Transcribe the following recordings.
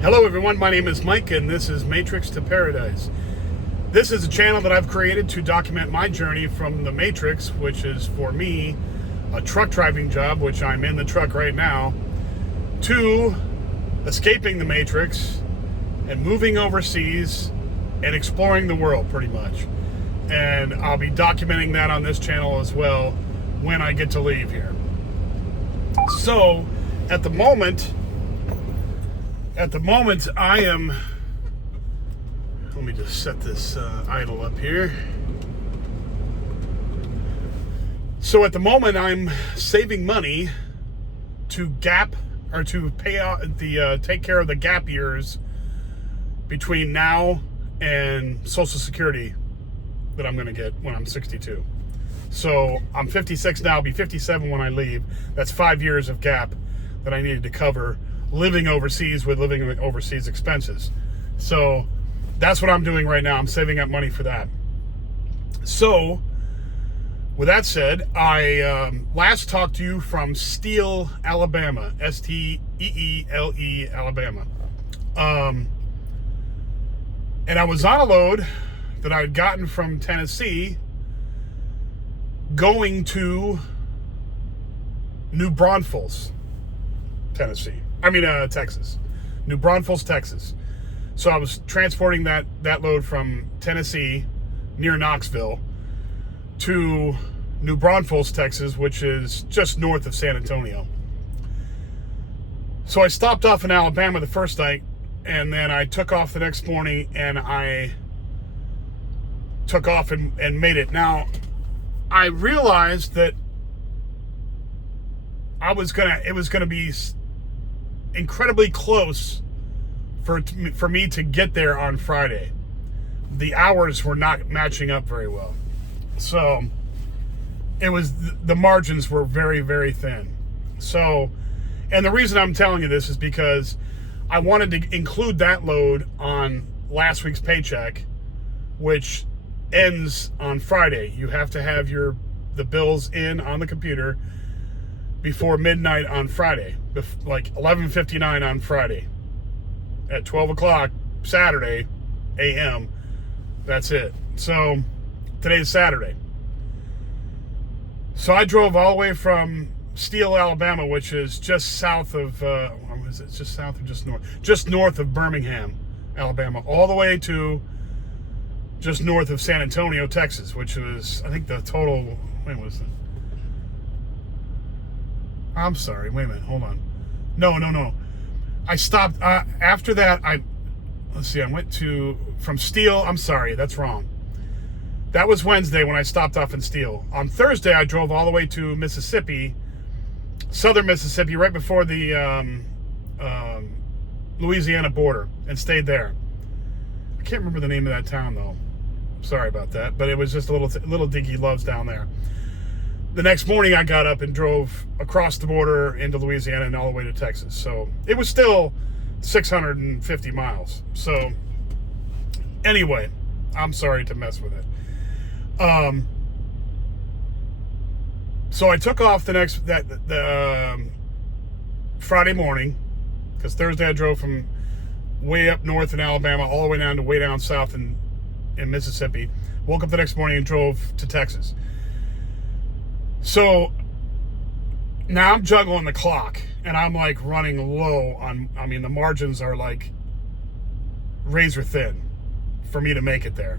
Hello everyone, my name is Mike and this is Matrix to Paradise. This is a channel that I've created to document my journey from the Matrix, which is for me a truck driving job, which I'm in the truck right now, to escaping the Matrix and moving overseas and exploring the world pretty much. And I'll be documenting that on this channel as well when I get to leave here. So at the moment I am, let me just set this idle up here. So at the moment I'm saving money to pay out take care of the gap years between now and Social Security that I'm gonna get when I'm 62. So I'm 56 now, I'll be 57 when I leave. That's 5 years of gap that I needed to cover living overseas with living overseas expenses. So that's what I'm doing right now. I'm saving up money for that. So with that said, I last talked to you from Steele, Alabama, Steele, Alabama. And I was on a load that I had gotten from Tennessee going to New Braunfels, Texas. New Braunfels, Texas. So I was transporting that load from Tennessee, near Knoxville, to New Braunfels, Texas, which is just north of San Antonio. So I stopped off in Alabama the first night, and then I took off the next morning, and I took off and made it. Now, I realized that it was gonna be incredibly close for me to get there on Friday. The hours were not matching up very well, so the margins were very, very thin. So, and the reason I'm telling you this is because I wanted to include that load on last week's paycheck, which ends on Friday. You have to have the bills in on the computer before midnight on Friday, like 11:59 on Friday. At 12 o'clock Saturday a.m., that's it. So today's Saturday. So I drove all the way from Steele, Alabama, which is just south of, is it just south or just north? Just north of Birmingham, Alabama, all the way to just north of San Antonio, Texas, which was, I think the total, wait, what was it? I'm sorry, wait a minute, hold on. No. I stopped, after that, I went from Steele, I'm sorry, that's wrong. That was Wednesday when I stopped off in Steele. On Thursday, I drove all the way to Mississippi, southern Mississippi, right before the Louisiana border, and stayed there. I can't remember the name of that town, though. Sorry about that, but it was just a little dinky loves down there. The next morning I got up and drove across the border into Louisiana and all the way to Texas. So it was still 650 miles. So anyway, I'm sorry to mess with it. So I took off the Friday morning, because Thursday I drove from way up north in Alabama all the way down to way down south in Mississippi. Woke up the next morning and drove to Texas. So now I'm juggling the clock, and I'm like running low on, the margins are like razor thin for me to make it there.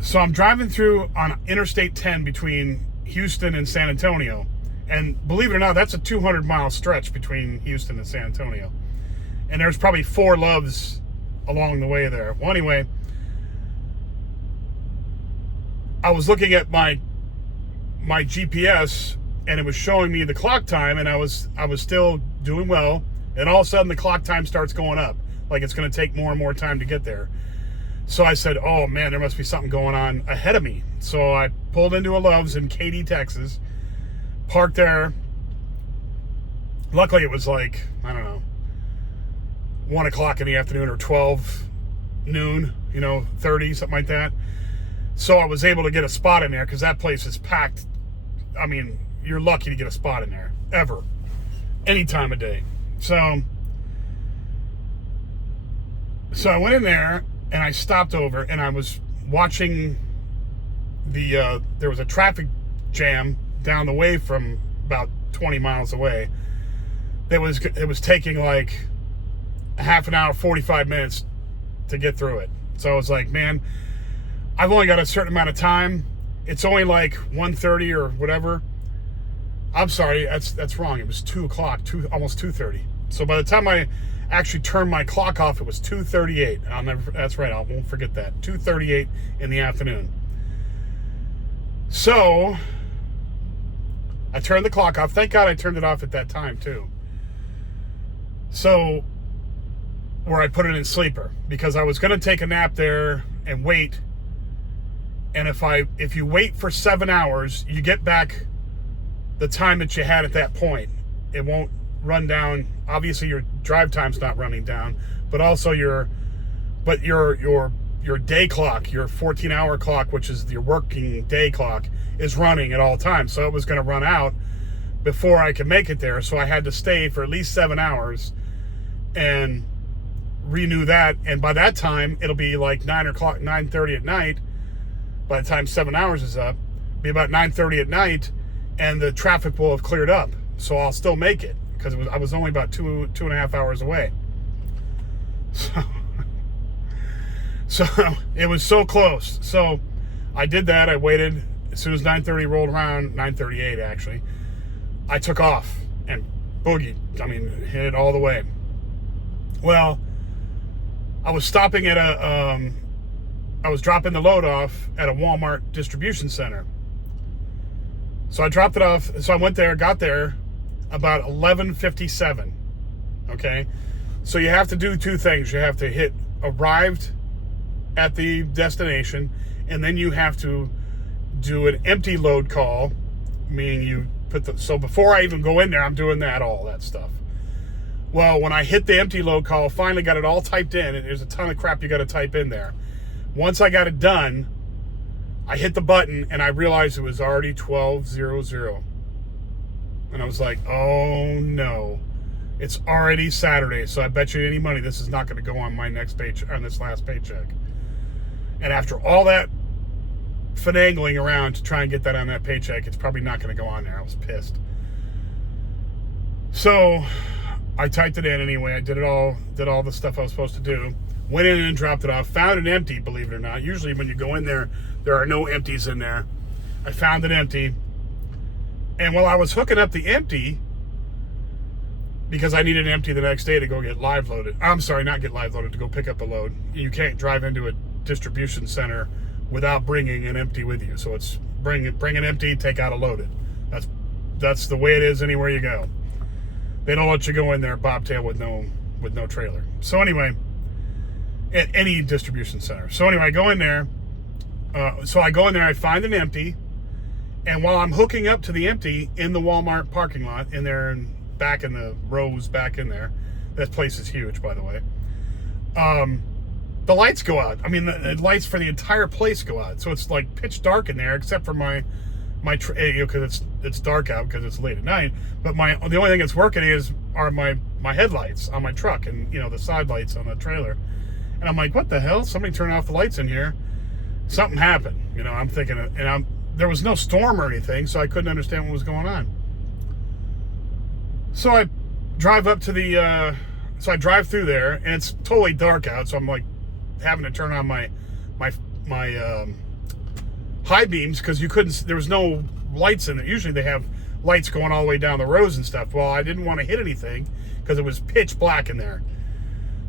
So I'm driving through on Interstate 10 between Houston and San Antonio. And believe it or not, that's a 200-mile stretch between Houston and San Antonio. And there's probably 4 loves along the way there. Well, anyway, I was looking at my GPS, and it was showing me the clock time, and I was still doing well, and all of a sudden the clock time starts going up, like it's going to take more and more time to get there. So I said, oh man, there must be something going on ahead of me. So I pulled into a Love's in Katy, Texas, parked there. Luckily it was like, I don't know, 1 o'clock in the afternoon or 12 noon, 30, something like that. So I was able to get a spot in there, because that place is packed. You're lucky to get a spot in there, ever, any time of day. So So I went in there and I stopped over and I was watching there was a traffic jam down the way from about 20 miles away. It was taking like a half an hour, 45 minutes to get through it. So I was like, man, I've only got a certain amount of time. It's only like 1:30 or whatever. I'm sorry, that's wrong. It was 2 o'clock, almost 2:30. So by the time I actually turned my clock off, it was 2:38. That's right, I won't forget that. 2:38 in the afternoon. So I turned the clock off. Thank God I turned it off at that time too. So, where I put it in sleeper, because I was going to take a nap there and wait. And if you wait for 7 hours, you get back the time that you had at that point. It won't run down. Obviously, your drive time's not running down, but also your day clock, your 14-hour clock, which is your working day clock, is running at all times. So it was going to run out before I could make it there. So I had to stay for at least 7 hours and renew that. And by that time, it'll be like 9:30 at night. By the time 7 hours is up, be about 9:30 at night, and the traffic will have cleared up. So I'll still make it because I was only about two and a half hours away. So it was so close. So I did that. I waited. As soon as 9:30 rolled around, 9:38 actually, I took off and boogied. I mean, hit it all the way. Well, I was stopping at I was dropping the load off at a Walmart distribution center. So I dropped it off. So I went there, got there about 11:57. Okay. So you have to do two things. You have to hit arrived at the destination, and then you have to do an empty load call, meaning you so before I even go in there, I'm doing all that stuff. Well, when I hit the empty load call, finally got it all typed in, and there's a ton of crap you got to type in there. Once I got it done, I hit the button, and I realized it was already 12:00. And I was like, oh no, it's already Saturday, so I bet you any money this is not going to go on my next on this last paycheck. And after all that finagling around to try and get that on that paycheck, it's probably not going to go on there. I was pissed. So I typed it in anyway. I did all the stuff I was supposed to do. Went in and dropped it off. Found it empty, believe it or not. Usually when you go in there, there are no empties in there. I found it empty. And while I was hooking up the empty, because I needed an empty the next day to go get live loaded. I'm sorry, not get live loaded, to go pick up a load. You can't drive into a distribution center without bringing an empty with you. So it's bring an empty, take out a loaded. That's the way it is anywhere you go. They don't let you go in there bobtail with no trailer. So anyway, at any distribution center. So anyway, I go in there. I find an empty, and while I'm hooking up to the empty in the Walmart parking lot, in there and back in the rows back in there, that place is huge, by the way. The lights go out. I mean, the lights for the entire place go out. So it's like pitch dark in there, except for my because it's dark out because it's late at night. But the only thing that's working are my headlights on my truck, and the side lights on the trailer. And I'm like, what the hell? Somebody turned off the lights in here. Something happened. I'm thinking, and there was no storm or anything, so I couldn't understand what was going on. So I drive up to I drive through there, and it's totally dark out. So I'm like having to turn on my high beams because there was no lights in it. Usually they have lights going all the way down the rows and stuff. Well, I didn't want to hit anything because it was pitch black in there.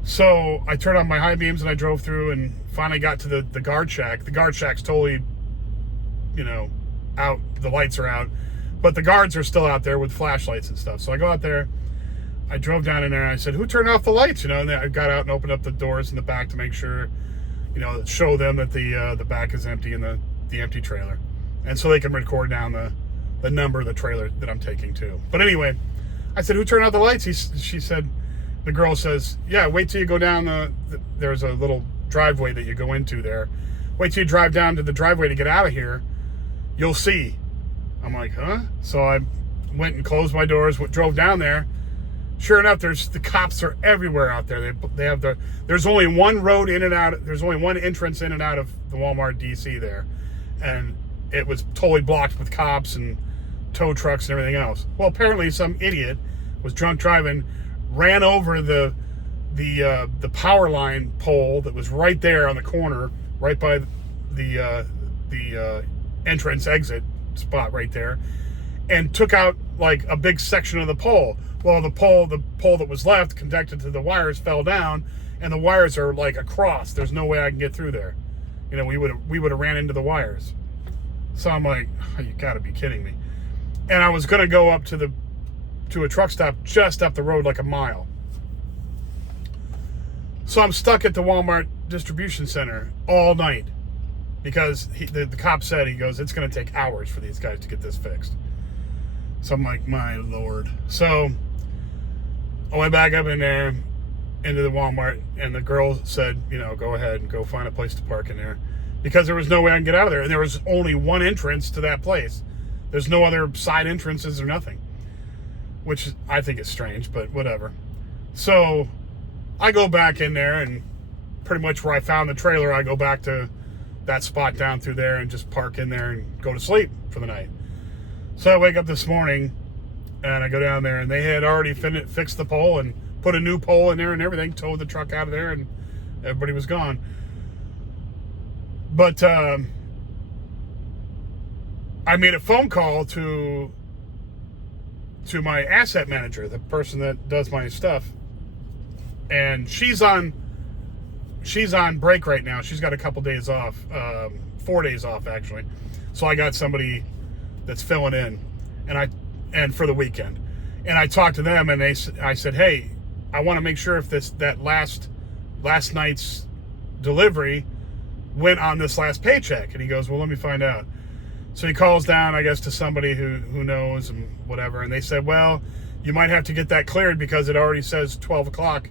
So I turned on my high beams and I drove through and finally got to the guard shack. The guard shack's totally, out. The lights are out, but the guards are still out there with flashlights and stuff. So I go out there. I drove down in there and I said, who turned off the lights? And I got out and opened up the doors in the back to make sure, show them that the back is empty in the empty trailer. And so they can record down the number of the trailer that I'm taking to. But anyway, I said, who turned out the lights? She said, the girl says, yeah, wait till you go down there's a little driveway that you go into there. Wait till you drive down to the driveway to get out of here. You'll see. I'm like, huh? So I went and closed my doors, drove down there, Sure enough, the cops are everywhere out there. They have there's only one road in and out. There's only one entrance in and out of the Walmart DC there, and it was totally blocked with cops and tow trucks and everything else. Well, apparently some idiot was drunk driving, ran over the power line pole that was right there on the corner, right by the entrance exit spot right there, and took out like a big section of the pole. Well, the pole that was left connected to the wires fell down, and the wires are like across. There's no way I can get through there. You know, we would have ran into the wires. So I'm like, oh, you got to be kidding me. And I was gonna go up to a truck stop just up the road, like a mile. So I'm stuck at the Walmart distribution center all night because the cop said, he goes, it's gonna take hours for these guys to get this fixed. So I'm like, my Lord. So I went back up in there into the Walmart, and the girl said, you know, go ahead and go find a place to park in there, because there was no way I can get out of there. And there was only one entrance to that place. There's no other side entrances or nothing, which I think is strange, but whatever. So I go back in there, and pretty much where I found the trailer, I go back to that spot down through there and just park in there and go to sleep for the night. So I wake up this morning, and I go down there, and they had already fixed the pole and put a new pole in there and everything, towed the truck out of there, and everybody was gone. But I made a phone call to my asset manager, the person that does my stuff, and she's on break right now. She's got a couple days off, 4 days off actually. So I got somebody that's filling in, and for the weekend. And I talked to them, and I said, hey, I want to make sure if that last night's delivery went on this last paycheck. And he goes, well, let me find out. So he calls down, I guess, to somebody who knows and whatever. And they said, well, you might have to get that cleared because it already says 12 o'clock.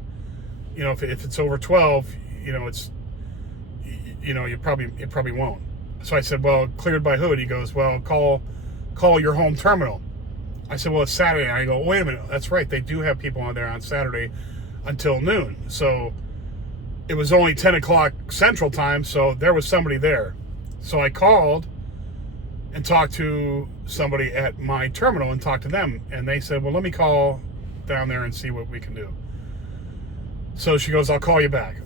You know, if it's over 12, you know, it probably won't. So I said, well, cleared by who? And he goes, well, call your home terminal. I said, well, it's Saturday. I go, wait a minute. That's right. They do have people on there on Saturday until noon. So it was only 10 o'clock Central Time, so there was somebody there. So I called and talked to somebody at my terminal and talked to them. And they said, well, let me call down there and see what we can do. So she goes, I'll call you back.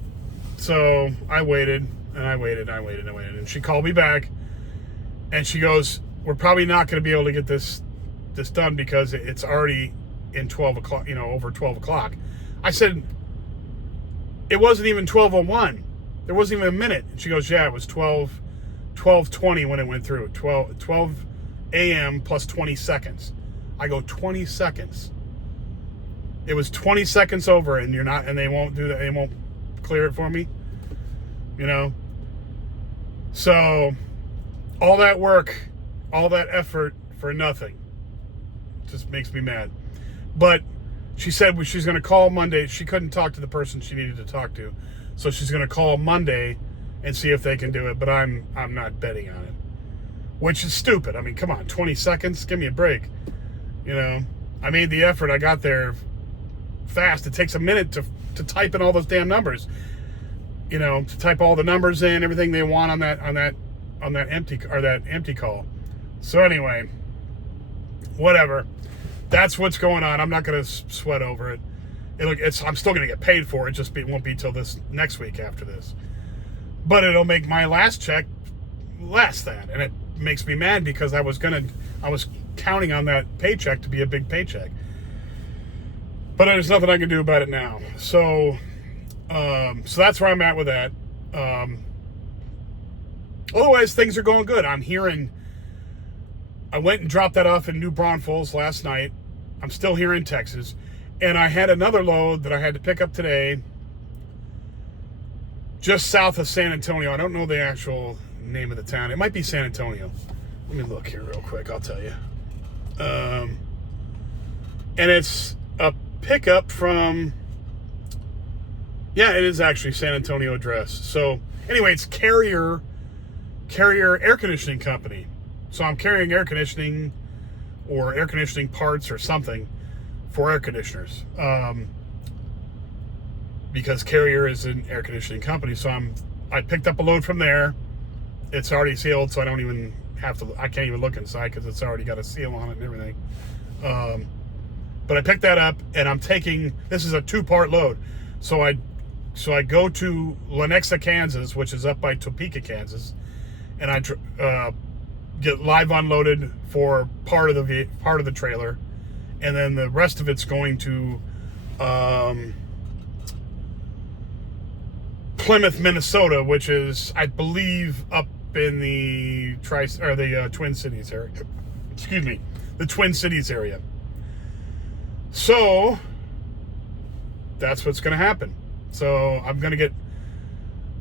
So I waited, and I waited. And she called me back, and she goes, we're probably not going to be able to get this done because it's already in 12 o'clock, over 12 o'clock. I said, it wasn't even 12:01. There wasn't even a minute. And she goes, yeah, it was 12:20 when it went through. 12 a.m. plus 20 seconds. I go, 20 seconds. It was 20 seconds over, and they won't do that. They won't clear it for me, So all that work, all that effort for nothing. Just makes me mad. But she said she's going to call Monday. She couldn't talk to the person she needed to talk to, so she's going to call Monday and see if they can do it. But I'm not betting on it, which is stupid. I mean, come on, 20 seconds, give me a break. I made the effort. I got there fast. It takes a minute to type in all those damn numbers. To type all the numbers in, everything they want on that empty call. So anyway, whatever. That's what's going on. I'm not going to sweat over it. I'm still going to get paid for it. It won't be till this next week after this. But it'll make my last check less than, and it makes me mad because I was counting on that paycheck to be a big paycheck. But there's nothing I can do about it now. So that's where I'm at with that. Otherwise, things are going good. I went and dropped that off in New Braunfels last night. I'm still here in Texas. And I had another load that I had to pick up today just south of San Antonio. I don't know the actual name of the town. It might be San Antonio. Let me look here real quick. I'll tell you. And it's a pickup from... Yeah, it is actually San Antonio address. So anyway, it's Carrier Air Conditioning Company. So I'm carrying air conditioning or air conditioning parts or something for air conditioners. Because Carrier is an air conditioning company, so I picked up a load from there. It's already sealed, so I don't even have to. I can't even look inside because it's already got a seal on it and everything. But I picked that up, and I'm taking. This is a 2-part load, so I go to Lenexa, Kansas, which is up by Topeka, Kansas, and I get live unloaded for part of the trailer, and then the rest of it's going to Plymouth, Minnesota, which is, I believe, up in the Twin Cities area. Excuse me, the Twin Cities area. So that's what's going to happen. So I'm going to get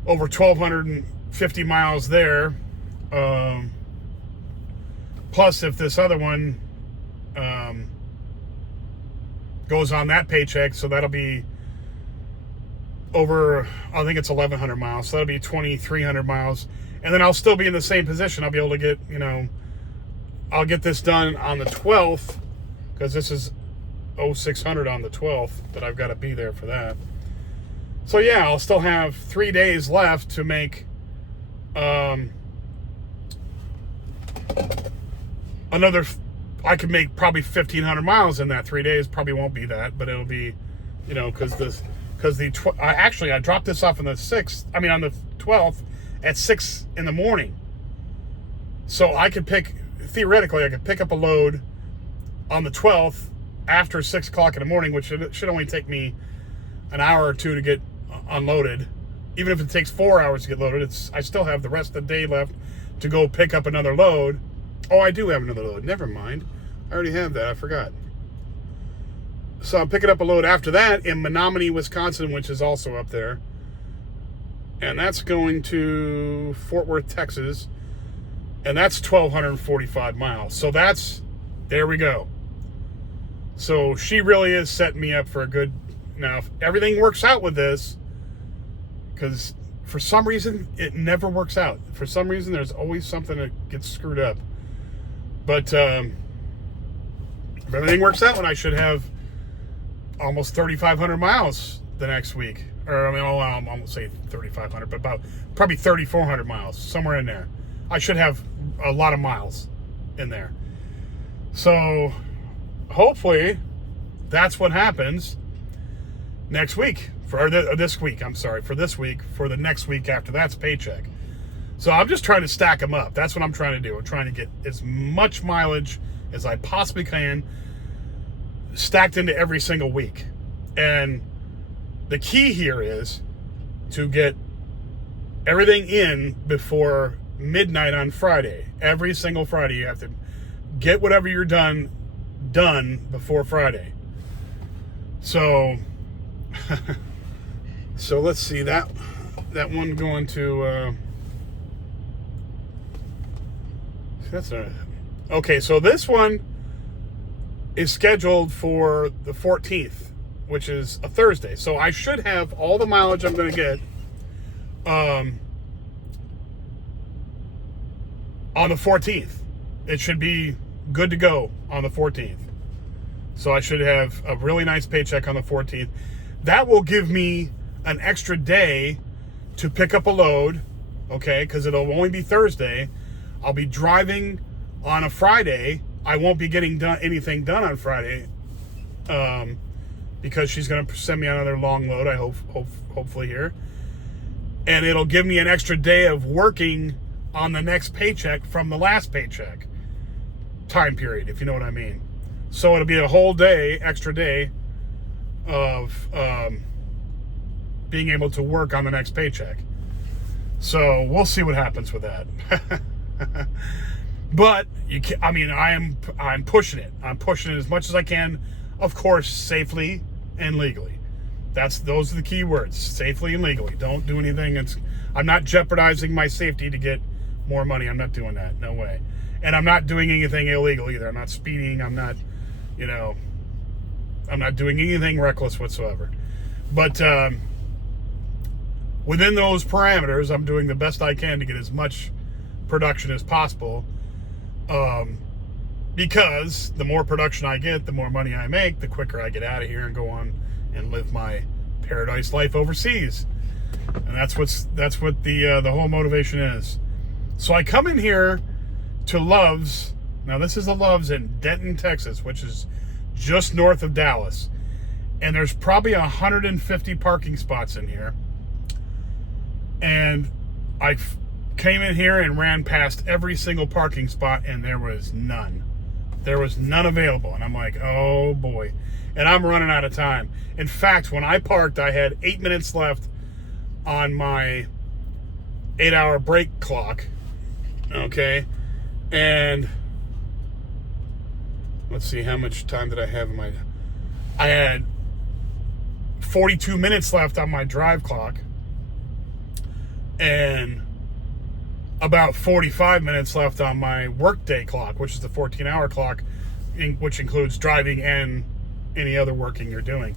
over 1,250 miles there. Plus, if this other one goes on that paycheck, so that'll be over, I think it's 1,100 miles. So that'll be 2,300 miles. And then I'll still be in the same position. I'll be able to get, I'll get this done on the 12th, because this is 0600 on the 12th, but I've got to be there for that. So yeah, I'll still have 3 days left to make another. I could make probably 1,500 miles in that 3 days. Probably won't be that, but it'll be, because I dropped this off on the 6th. I mean on the 12th at 6 in the morning. So I could theoretically I could pick up a load on the 12th after 6 o'clock in the morning, which should only take me an hour or two to get unloaded. Even if it takes 4 hours to get loaded, I still have the rest of the day left to go pick up another load. Oh, I do have another load. Never mind. I already have that. I forgot. So I'm picking up a load after that in Menominee, Wisconsin, which is also up there. And that's going to Fort Worth, Texas. And that's 1,245 miles. So there we go. So she really is setting me up for a good. Now, if everything works out with this, because for some reason it never works out. For some reason there's always something that gets screwed up. But if everything works out, I should have almost 3,500 miles the next week. Or I won't say 3,500, but about probably 3,400 miles, somewhere in there. I should have a lot of miles in there. So hopefully that's what happens next week. For this week, for the next week after that's paycheck. So I'm just trying to stack them up. That's what I'm trying to do. I'm trying to get as much mileage as I possibly can stacked into every single week. And the key here is to get everything in before midnight on Friday. Every single Friday, you have to get whatever you're done before Friday. So so let's see, that one going to okay, so this one is scheduled for the 14th, which is a Thursday. So I should have all the mileage I'm going to get on the 14th. It should be good to go on the 14th. So I should have a really nice paycheck on the 14th. That will give me an extra day to pick up a load, okay, because it'll only be Thursday. I'll be driving on a Friday. I won't be getting anything done on Friday because she's going to send me another long load, I hopefully here. And it'll give me an extra day of working on the next paycheck from the last paycheck time period, if you know what I mean. So it'll be a whole day, extra day of being able to work on the next paycheck. So we'll see what happens with that. But I'm pushing it. I'm pushing it as much as I can, of course, safely and legally. Those are the key words: safely and legally. Don't do anything. I'm not jeopardizing my safety to get more money. I'm not doing that. No way. And I'm not doing anything illegal either. I'm not speeding. I'm not doing anything reckless whatsoever. But within those parameters, I'm doing the best I can to get as much production as possible. because the more production I get, the more money I make, the quicker I get out of here and go on and live my paradise life overseas. And that's what the whole motivation is. So I come in here to Love's. Now this is the Love's in Denton, Texas, which is just north of Dallas. And there's probably 150 parking spots in here. And I came in here and ran past every single parking spot, and there was none. There was none available. And I'm like, oh boy. And I'm running out of time. In fact, when I parked, I had 8 minutes left on my 8-hour break clock. Okay. And let's see, how much time did I have in I had 42 minutes left on my drive clock. And about 45 minutes left on my workday clock, which is the 14-hour clock, which includes driving and any other working you're doing.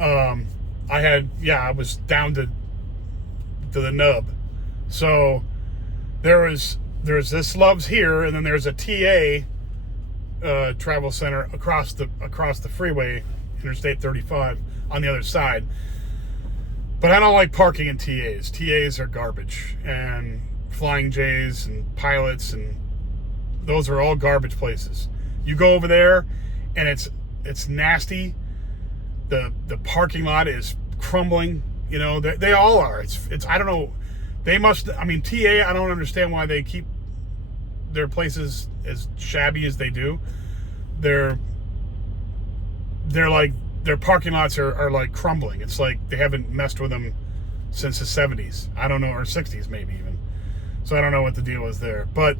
I was down to the nub. So there's this Love's here, and then there's a TA travel center across the freeway, Interstate 35, on the other side. But I don't like parking in TAs. TAs are garbage, and Flying J's and Pilots, and those are all garbage places. You go over there, and it's nasty. The parking lot is crumbling. You know, they all are. It's I don't know. They must. I mean, TA. I don't understand why they keep their places as shabby as they do. They're like, their parking lots are like crumbling. It's like they haven't messed with them since the 70s. I don't know, or 60s maybe even. So I don't know what the deal is there. But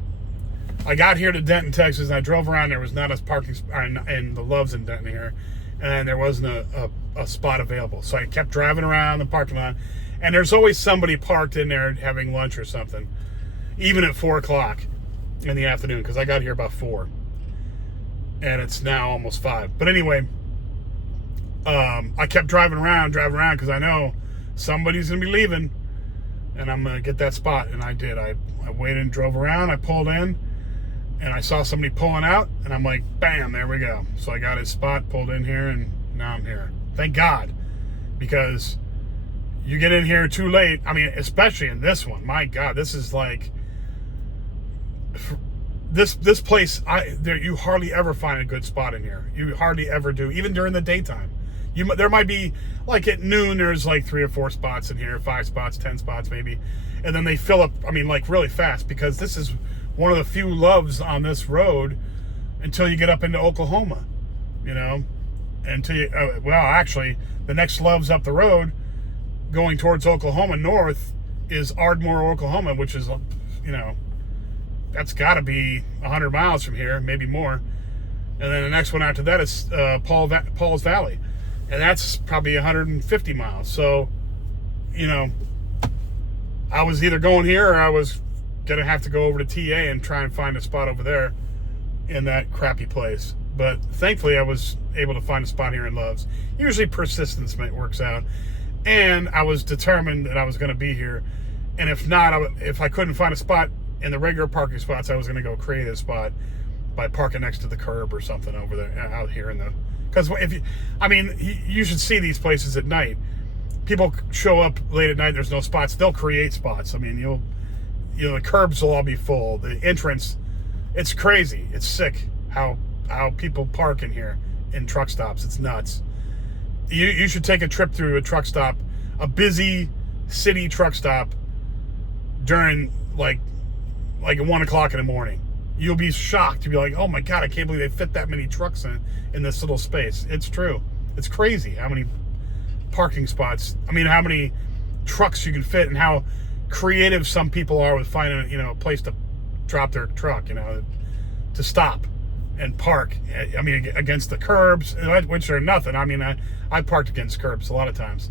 I got here to Denton, Texas, and I drove around. There was not a parking spot in the Love's in Denton here, and there wasn't a spot available. So I kept driving around the parking lot, and there's always somebody parked in there having lunch or something, even at 4 o'clock in the afternoon, because I got here about 4, and it's now almost 5. But anyway, I kept driving around because I know somebody's gonna be leaving, and I'm gonna get that spot. And I did. I waited and drove around. I pulled in, and I saw somebody pulling out, and I'm like, bam, there we go. So I got his spot, pulled in here, and now I'm here. Thank God, because you get in here too late. I mean, especially in this one. My God, this is like this place. You hardly ever find a good spot in here. You hardly ever do, even during the daytime. There might be, like at noon, there's like 3 or 4 spots in here, 5 spots, 10 spots maybe, and then they fill up. I mean, like really fast, because this is one of the few Loves on this road until you get up into Oklahoma, you know. Until you, actually, the next Loves up the road, going towards Oklahoma north, is Ardmore, Oklahoma, which is, you know, that's got to be 100 miles from here, maybe more. And then the next one after that is Paul's Valley, and that's probably 150 miles. So, you know, I was either going here or I was gonna have to go over to TA and try and find a spot over there in that crappy place. But thankfully, I was able to find a spot here in Love's. Usually persistence works out, and I was determined that I was going to be here. And if not, if I couldn't find a spot in the regular parking spots, I was going to go create a spot by parking next to the curb or something over there, out here in the. Because you should see these places at night. People show up late at night. There's no spots. They'll create spots. I mean, the curbs will all be full. The entrance, it's crazy. It's sick how people park in here in truck stops. It's nuts. You should take a trip through a truck stop, a busy city truck stop during like at 1 o'clock in the morning. You'll be shocked. You'll be like, oh my God, I can't believe they fit that many trucks in this little space. It's true. It's crazy how many parking spots, how many trucks you can fit, and how creative some people are with finding, a place to drop their truck, to stop and park. Against the curbs, which are nothing. I parked against curbs a lot of times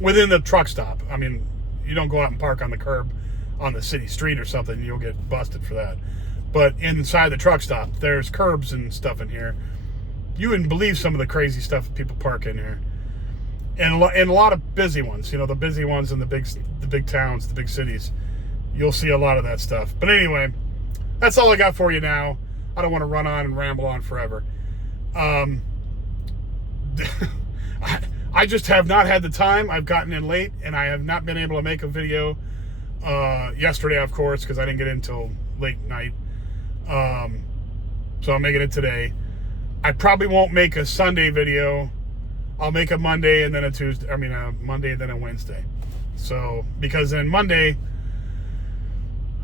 within the truck stop. You don't go out and park on the curb on the city street or something. You'll get busted for that. But inside the truck stop, there's curbs and stuff in here. You wouldn't believe some of the crazy stuff people park in here. And a lot of busy ones, the busy ones in the big towns, the big cities. You'll see a lot of that stuff. But anyway, that's all I got for you now. I don't want to run on and ramble on forever. I just have not had the time. I've gotten in late, and I have not been able to make a video yesterday, of course, because I didn't get in until late night. So I'm making it today. I probably won't make a Sunday video. I'll make a Monday and then a Tuesday. I mean, a Monday and then a Wednesday. So, because then Monday,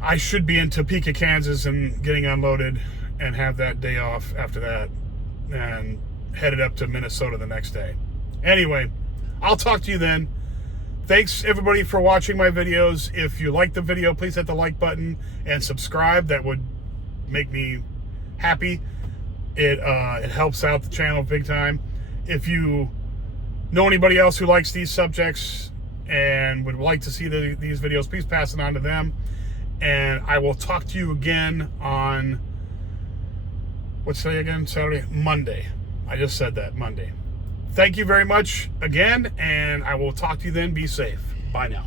I should be in Topeka, Kansas and getting unloaded and have that day off after that and headed up to Minnesota the next day. Anyway, I'll talk to you then. Thanks everybody for watching my videos. If you like the video, please hit the like button and subscribe. That would make me happy. It helps out the channel big time. If you know anybody else who likes these subjects and would like to see these videos, please pass it on to them. And I will talk to you again on, what's today again? Saturday? Monday. I just said that, Monday. Thank you very much again, and I will talk to you then. Be safe. Bye now.